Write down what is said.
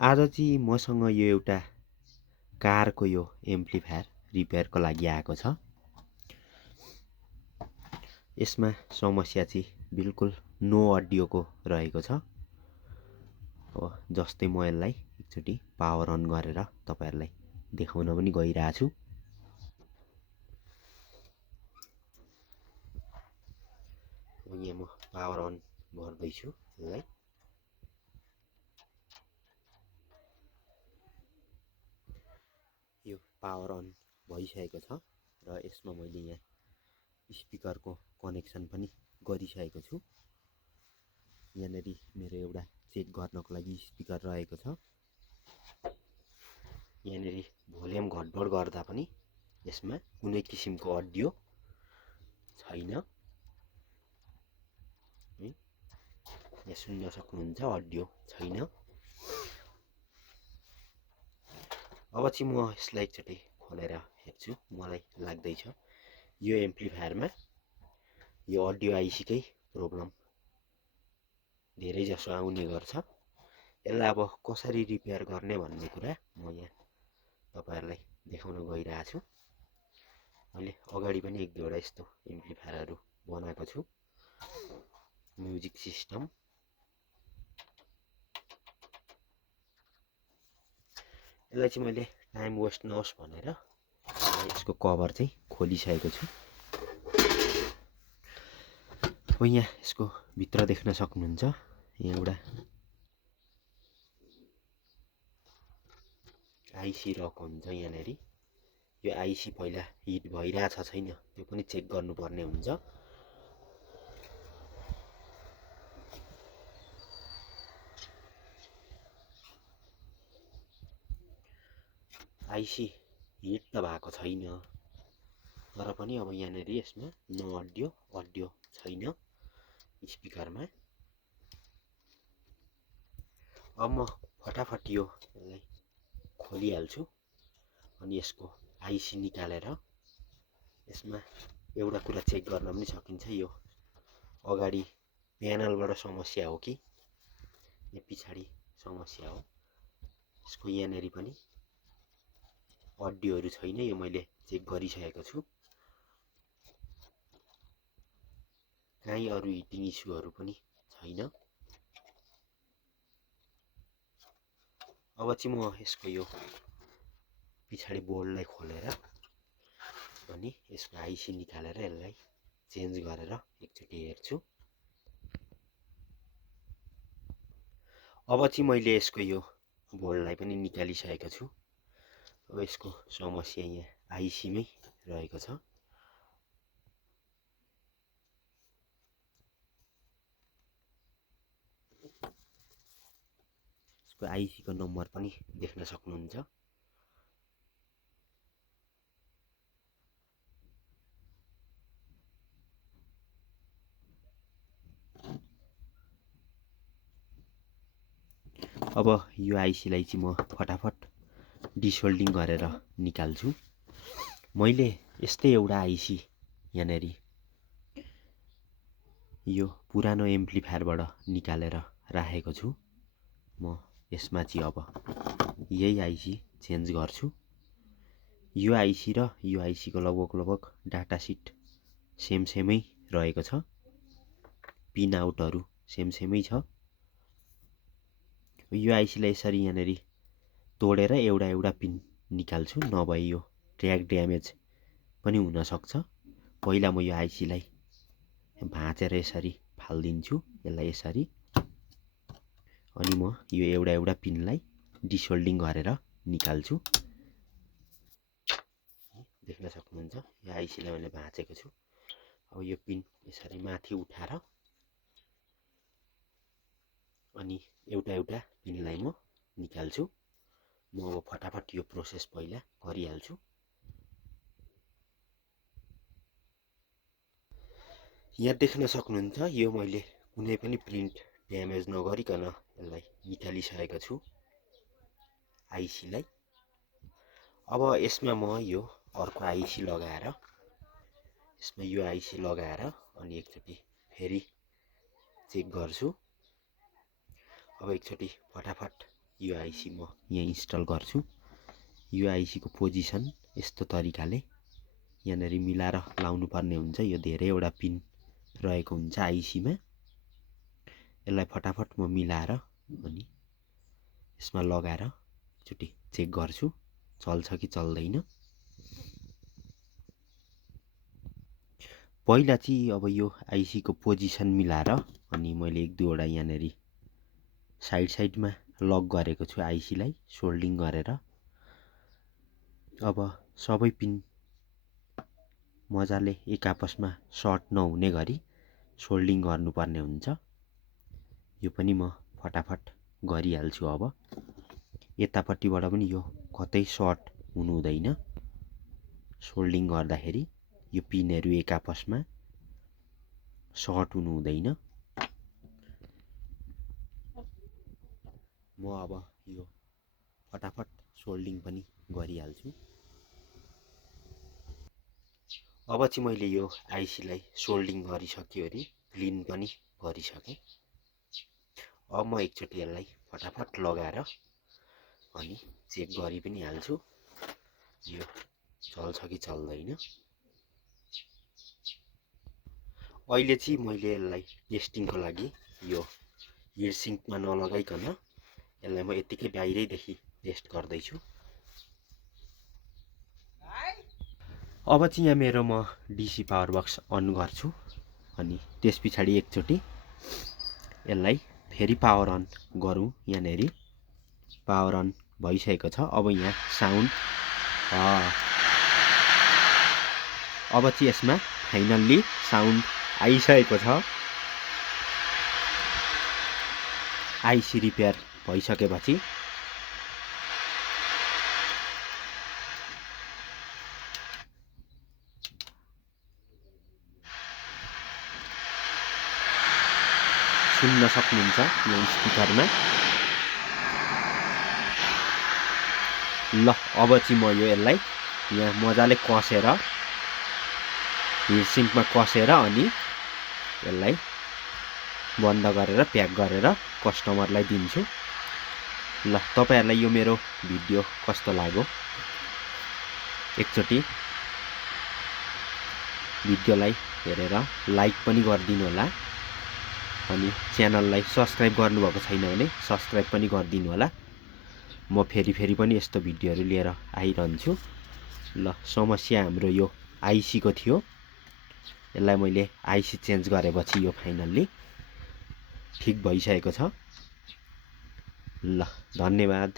आज चाहिँ मसँग यो एउटा कारको यो एम्प्लिफायर रिपेयरको लागि आएको छ। यसमा समस्या चाहिँ बिल्कुल नो अडियोको रहेको छ। अब जस्तै म यसलाई एकचोटि पावर अन गरेर तपाईहरुलाई देखाउन पनि गइरहेको छु। यहाँ म पावर अन गर्दैछु यसलाई। यो पावर अन भइसकेको छ र यसमा मैले यहाँ स्पिकरको कनेक्सन पनि गरिसकेको छु। यहाँनेरि मेरो एउटा चेक गर्नको लागि स्पिकर रहेको छ। यहाँनेरि भोल्युम घटबढ गर्दा पनि यसमा कुनै किसिमको अडियो छैन। यहाँ सुन्न सक्नुहुन्छ अडियो छैन। अब चाहिँ म यसलाई एकचोटि खोलेर हेर्छु। मलाई लाग्दैछ यो एम्प्लिफायरमा यो अडियो आइसीकै प्रब्लम धेरै जसो आउने गर्छ। यसलाई अब कसरी रिपेयर गर्ने भन्ने कुरा म यहाँ तपाईहरुलाई देखाउन गइरहेको छु। मैले अगाडि पनि एक दुईवटा यस्तो एम्प्लिफायरहरु बनाएको छु। म्युजिक सिस्टम यसलाई चाहिँ मैले टाइम वेस्ट नहोस् भनेर यसको कभर चाहिँ खोलिसकेको छु। अब यहाँ यसको भित्र देख्न सक्नुहुन्छ यहाँ एउटा आईसी रक हुन्छ। यहाँनेरि यो आईसी पहिला हिट भइरहेछ छैन त्यो पनि चेक गर्नुपर्ने हुन्छ। आईसी हिट त भएको छैन तर पनि अब यहाँनेरि यसमा नो अडियो छैन स्पिकरमा। अब म फटाफट यसलाई खोलिहाल्छु अनि यसको आईसी निकालेर यसमा एउटा कुरा चेक गर्न पनि सकिन्छ यो अगाडि प्यानलबाट समस्या हो कि या पछाडी समस्या हो। यसको यहाँनेरि पनि अडियोहरु छैन। यो मैले चेक गरिसकेको छु। कहीँ अरु हिटिङ इस्युहरु पनि छैन। अब चाहिँ म यसको यो पछाडी बोर्डलाई खोलेर अनि यसको आईसी निकालेर यसलाई चेन्ज गरेर एकचोटि हेर्छु। अब चाहिँ मैले यसको यो बोर्डलाई पनि निकालिसकेको छु। अब यसको समस्या यहाँ आईसी मै रहेको छ। यसको आईसी को नम्बर पनि देख्न सक्नुहुन्छ। अब यो आईसी लाई चाहिँ म फटाफट डिसोल्डिङ गरेर निकाल्छु। मैले यस्तै एउटा आईसी यहाँनेरि यो पुरानो एम्प्लिफायरबाट निकालेर राखेको छु। म यसमा चाहिँ अब यही आईसी चेन्ज गर्छु। यो आईसी र यो आईसी को लगभग डाटा सिट सेमै रहेको छ। पिन आउटहरु सेमै छ। यो आईसी लाई यसरी यहाँनेरि तोडेर एउटा पिन निकाल्छु नभए यो ट्र्याक ड्यामेज पनि हुन सक्छ। पहिला म यो आईसी लाई भाँचेर यसरी फाल्दिन्छु यसलाई यसरी अनि म यो एउटा पिनलाई डिसोल्डिङ गरेर निकाल्छु। देख्न सक्नुहुन्छ यो आईसी लाई मैले भाँचेको छु। अब यो पिन यसरी माथि उठाएर अनि एउटा पिनलाई म निकाल्छु। म अब फटाफट यो प्रोसेस पहिला गरिहाल्छु। यहाँ देख्न सक्नुहुन्छ यो मैले कुनै पनि प्रिन्ट ड्यामेज नगरिकन यसलाई निकालिसकेको छु आईसी लाई। अब यसमा म यो अर्को आईसी लगाएर यसमा यो आईसी लगाएर अनि एकचोटि फेरि चेक गर्छु। अब एकचोटि फटाफट यो आइसी म यहाँ इन्स्टल गर्छु। यो आइसीको पोजिसन यस्तो तरिकाले यहाँनिर मिलाएर लाउनु पर्ने हुन्छ। यो धेरैवटा पिन रहेको हुन्छ आइसीमा। यसलाई फटाफट म मिलाएर अनि यसमा लगाएर एकचोटि चेक गर्छु चल्छ कि चल्दैन। पहिला चाहिँ अब यो आइसीको पोजिसन मिलाएर अनि मैले एक दुईवटा यहाँनिर साइडमा लक गरेको छु आइसीलाई सोल्डिङ गरेर। अब सबै पिन मजाले एक आपसमा सर्ट नहुने गरी सोल्डिङ गर्नुपर्ने हुन्छ। यो पनि म फटाफट गरिहाल्छु। अब यतापट्टिबाट पनि यो कतै सर्ट हुनु हुँदैन। सोल्डिङ गर्दाखेरि यो पिनहरू एक आपसमा सर्ट हुनु हुँदैन। म अब यो फटाफट सोल्डिङ पनि गरिहाल्छु। अब चाहिँ मैले यो आइसीलाई सोल्डिङ गरिसक्यो अरे क्लिन पनि गरिसकेँ। अब म एकचोटि यसलाई फटाफट लगाएर अनि चेक गरि पनि हाल्छु यो चल्छ कि चल्दैन। अहिले चाहिँ मैले यसलाई टेस्टिङको लागि यो हिट सिङ्कमा नलगाइकन यसलाई म यतिकै बाहिरैदेखि टेस्ट गर्दैछु। अब चाहिँ यहाँ मेरो म डिसी पावर बक्स अन गर्छु अनि त्यस पछाडि एकचोटि यसलाई फेरि पावर अन गरौँ। यहाँनिर पावर अन भइसकेको छ। अब यहाँ साउन्ड अब चाहिँ यसमा फाइनल्ली साउन्ड आइसकेको छ। आइसी रिपेयर भइसकेपछि सुन्न सक्नुहुन्छ यो स्पिकरमा। ल अब चाहिँ म यसलाई यहाँ मजाले कसेर हिट सिङ्कमा कसेर अनि यसलाई बन्द गरेर प्याक गरेर कस्टमरलाई दिन्छु। ल तपाईहरुलाई यो मेरो भिडियो कस्तो लाग्यो एकचोटि भिडियोलाई हेरेर लाइक पनि गरिदिनु होला अनि च्यानललाई सब्स्क्राइब गर्नुभएको छैन भने सब्स्क्राइब पनि गरिदिनु होला। म फेरि पनि यस्तो भिडियोहरु लिएर आइरहन्छु। ल समस्या हाम्रो यो आइसी को थियो। यसलाई मैले आइसी चेन्ज गरेपछि यो फाइनल्ली ठीक भइसकेको छ। ल धन्यवाद।